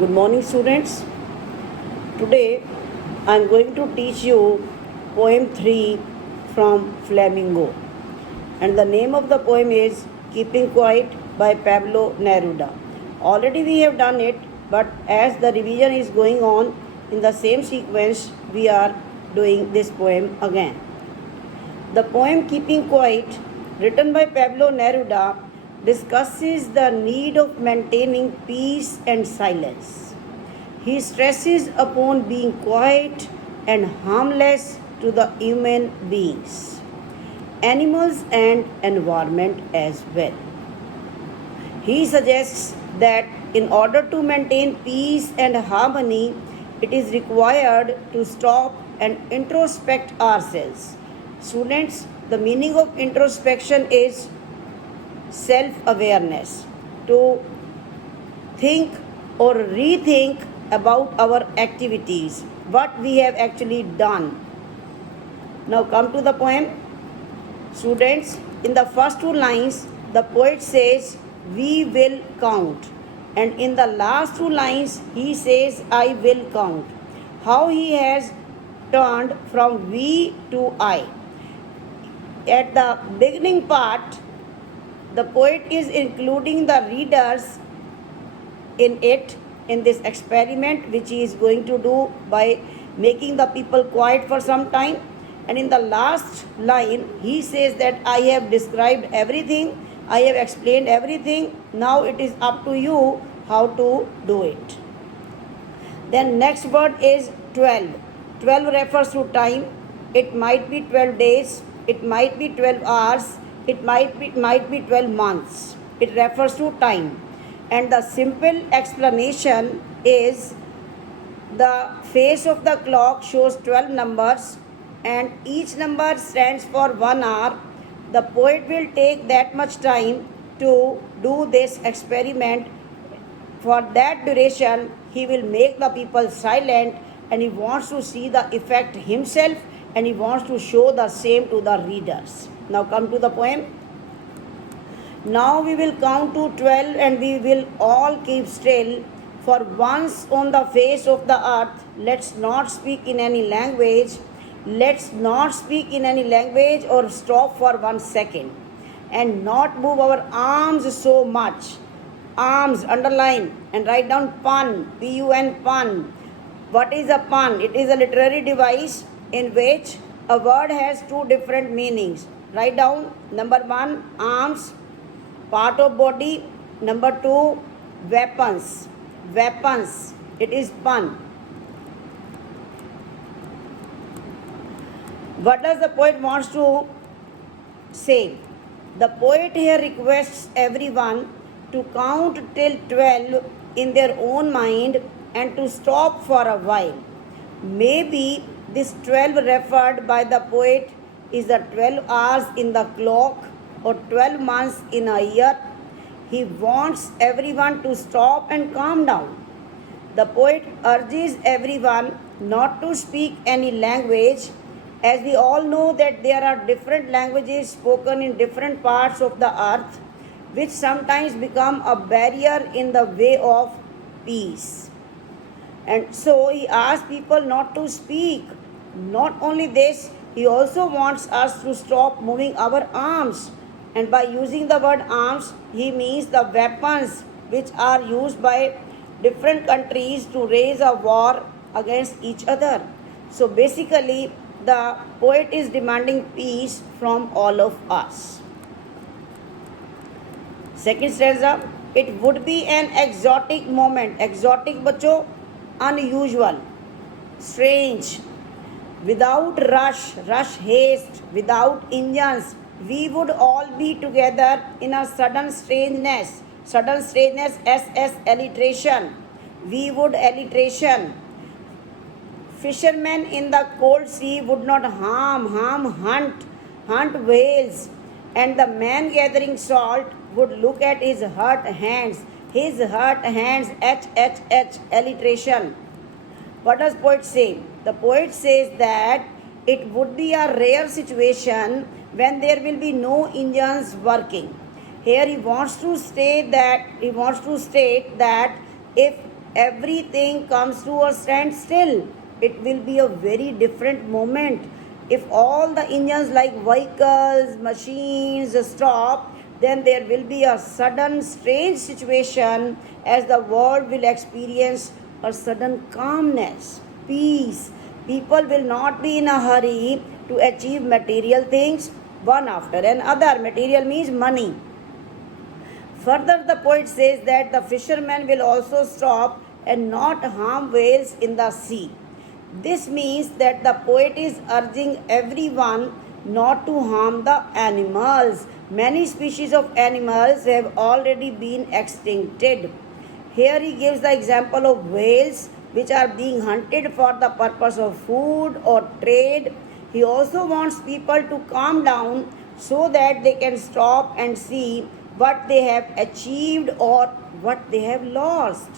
Good morning, students. Today I am going to teach you poem 3 from Flamingo, and the name of the poem is Keeping Quiet by Pablo Neruda. Already we have done it, but as the revision is going on in the same sequence, we are doing this poem again. The poem Keeping Quiet, written by Pablo Neruda, discusses the need of maintaining peace and silence. He stresses upon being quiet and harmless to the human beings, animals, and environment as well. He suggests that in order to maintain peace and harmony, it is required to stop and introspect ourselves. Students, the meaning of introspection is self-awareness, to think or rethink about our activities, what we have actually done. Now come to the poem. Students, in the first two lines, the poet says, "We will count." And in the last two lines, he says, "I will count." How he has turned from we to I. At the beginning part, the poet is including the readers in it, in this experiment which he is going to do by making the people quiet for some time. And in the last line, he says that I have described everything, I have explained everything, now it is up to you how to do it. Then next word is 12. 12 refers to time. It might be 12 days, it might be 12 hours, it might be 12 months. It refers to time. And the simple explanation is the face of the clock shows 12 numbers and each number stands for 1 hour. The poet will take that much time to do this experiment. For that duration, he will make the people silent and he wants to see the effect himself and he wants to show the same to the readers. Now come to the poem. Now we will count to 12 and we will all keep still. For once on the face of the earth, let's not speak in any language. Let's not speak in any language or stop for 1 second. And not move our arms so much. Arms, underline and write down pun, P-U-N, pun. What is a pun? It is a literary device in which a word has two different meanings. Write down number 1, arms, part of body. Number 2, weapons. Weapons. It is pun. What does the poet wants to say? The poet here requests everyone to count till 12 in their own mind and to stop for a while. Maybe this 12 referred by the poet is the 12 hours in the clock or 12 months in a year. He wants everyone to stop and calm down. The poet urges everyone not to speak any language, as we all know that there are different languages spoken in different parts of the earth, which sometimes become a barrier in the way of peace. And so he asks people not to speak. Not only this, he also wants us to stop moving our arms. And by using the word arms, he means the weapons which are used by different countries to raise a war against each other. So basically, the poet is demanding peace from all of us. Second stanza, it would be an exotic moment. Exotic बच्चों, unusual, strange, without rush, haste, without engines, we would all be together in a sudden strangeness, SS alliteration, we would alliteration. Fishermen in the cold sea would not hunt whales, and the man gathering salt would look at his hurt hands, H, alliteration. What does poet say? The poet says that it would be a rare situation when there will be no engines working. Here he wants to state that if everything comes to a standstill. It will be a very different moment. If all the engines like vehicles, machines stop, then there will be a sudden strange situation as the world will experience a sudden calmness, peace. People will not be in a hurry to achieve material things one after another. Material means money. Further, the poet says that the fishermen will also stop and not harm whales in the sea. This means that the poet is urging everyone not to harm the animals. Many species of animals have already been extincted. Here he gives the example of whales which are being hunted for the purpose of food or trade. He also wants people to calm down so that they can stop and see what they have achieved or what they have lost.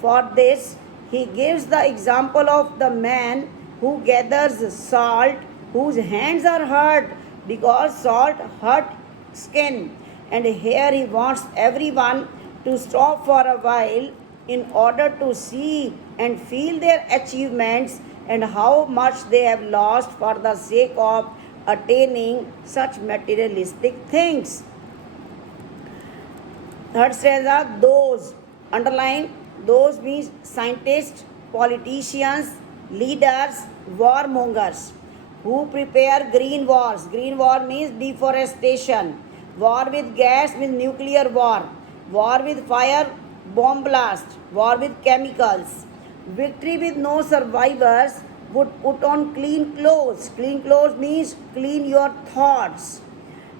For this, he gives the example of the man who gathers salt, whose hands are hurt because salt hurt skin. And here he wants everyone to stop for a while in order to see and feel their achievements and how much they have lost for the sake of attaining such materialistic things. Third stanza, those. Underline, those means scientists, politicians, leaders, warmongers who prepare green wars. Green war means deforestation. War with gas means nuclear war. War with fire, bomb blast. War with chemicals. Victory with no survivors would put on clean clothes. Clean clothes means clean your thoughts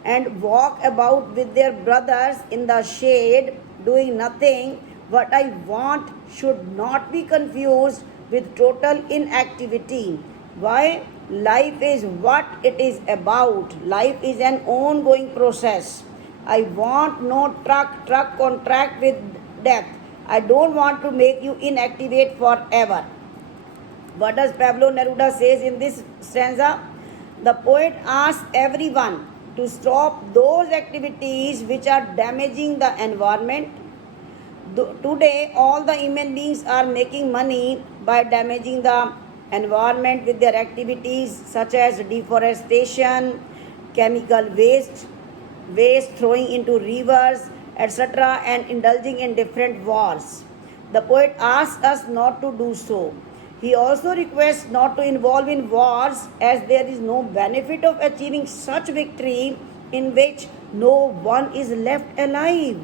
and walk about with their brothers in the shade, doing nothing. What I want should not be confused with total inactivity. Why? Life is what it is about. Life is an ongoing process. I want no truck contract with death. I don't want to make you inactivate forever. What does Pablo Neruda says in this stanza? The poet asks everyone to stop those activities which are damaging the environment. Today, all the human beings are making money by damaging the environment with their activities such as deforestation, chemical waste throwing into rivers, etc., and indulging in different wars. The poet asks us not to do so. He also requests not to involve in wars as there is no benefit of achieving such victory in which no one is left alive.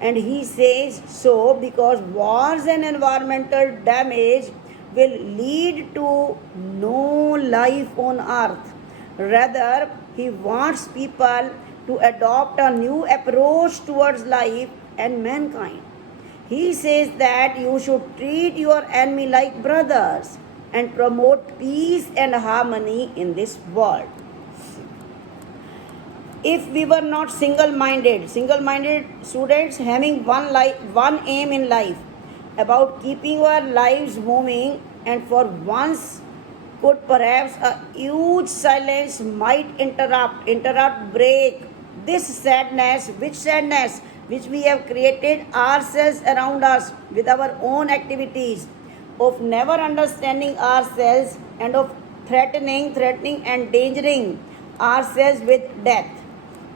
And he says so because wars and environmental damage will lead to no life on earth. Rather, he wants people to adopt a new approach towards life and mankind. He says that you should treat your enemy like brothers and promote peace and harmony in this world. If we were not single-minded students having one aim in life about keeping our lives moving, and for once could perhaps a huge silence might break this sadness, which we have created ourselves around us with our own activities of never understanding ourselves and of threatening and endangering ourselves with death.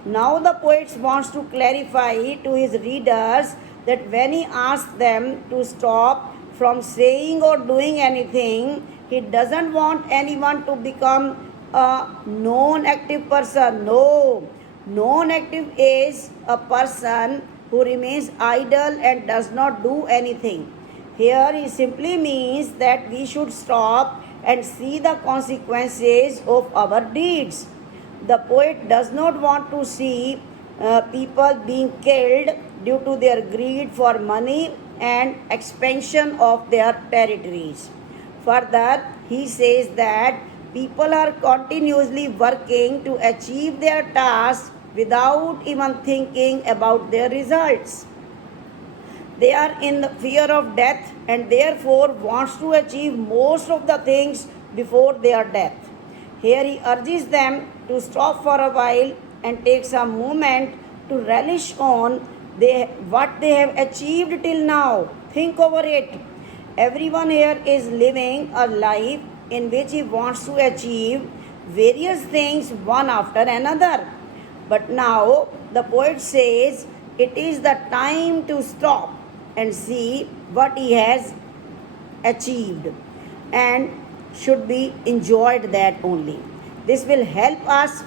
Now the poet wants to clarify to his readers that when he asks them to stop from saying or doing anything, he doesn't want anyone to become a non-active person. No. Non-active is a person who remains idle and does not do anything. Here he simply means that we should stop and see the consequences of our deeds. The poet does not want to see people being killed due to their greed for money and expansion of their territories. Further, he says that people are continuously working to achieve their tasks without even thinking about their results. They are in the fear of death and therefore wants to achieve most of the things before their death. Here he urges them to stop for a while and take some moment to relish on what they have achieved till now. Think over it. Everyone here is living a life in which he wants to achieve various things one after another. But now the poet says it is the time to stop and see what he has achieved and should be enjoyed that only. This will help us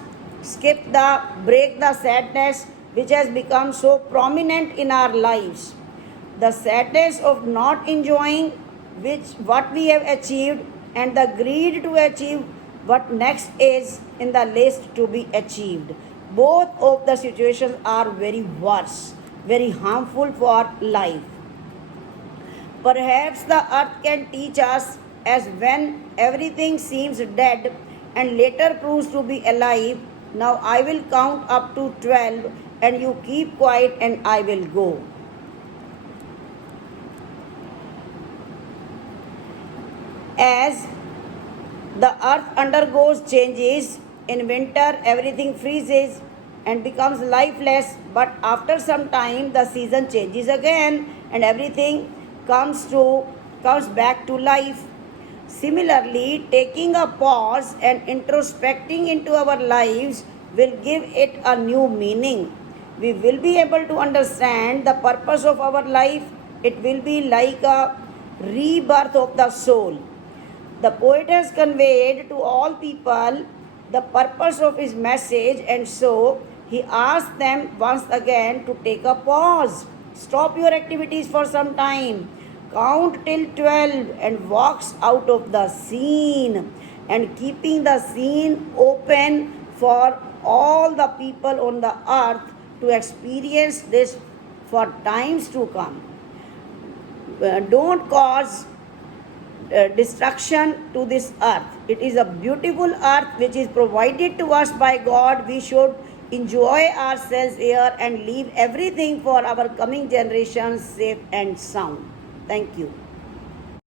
break the sadness which has become so prominent in our lives. The sadness of not enjoying what we have achieved and the greed to achieve what next is in the list to be achieved. Both of the situations are very worse, very harmful for life. Perhaps the earth can teach us as when everything seems dead and later proves to be alive. Now I will count up to 12 and you keep quiet and I will go. As the earth undergoes changes, in winter everything freezes and becomes lifeless, but after some time the season changes again and everything comes back to life. Similarly, taking a pause and introspecting into our lives will give it a new meaning. We will be able to understand the purpose of our life. It will be like a rebirth of the soul. The poet has conveyed to all people the purpose of his message, and so he asked them once again to take a pause. Stop your activities for some time. Count till 12 and walks out of the scene, and keeping the scene open for all the people on the earth to experience this for times to come. Don't cause destruction to this earth. It is a beautiful earth which is provided to us by God. We should enjoy ourselves here and leave everything for our coming generations safe and sound. Thank you.